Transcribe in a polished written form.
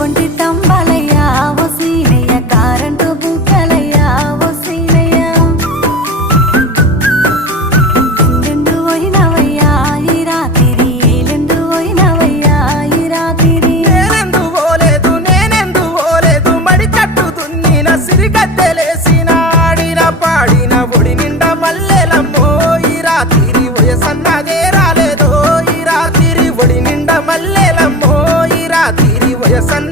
కొంటి తంబాలయ్యా ఓ సీనయ్య కారంటు బుక్కలయ్యా ఓ సీనయ్య ఎందెందు పోయినవయ్యా ఈ రాత్రి ఏలెందు పోయినవయ్యా ఈ రాత్రి నేనెందు పోలేదు మడి కట్టు దున్నిన సిరిగద్దెలేసిన ఆడిన పాడిన ఒడి నిండా మల్లెలమ్మో ఈ రాత్రి వయసన్నదే రాలేదో ఈ రాత్రి ఒడి నిండా మల్లెలమ్మో ఈ రాత్రి వయసన్న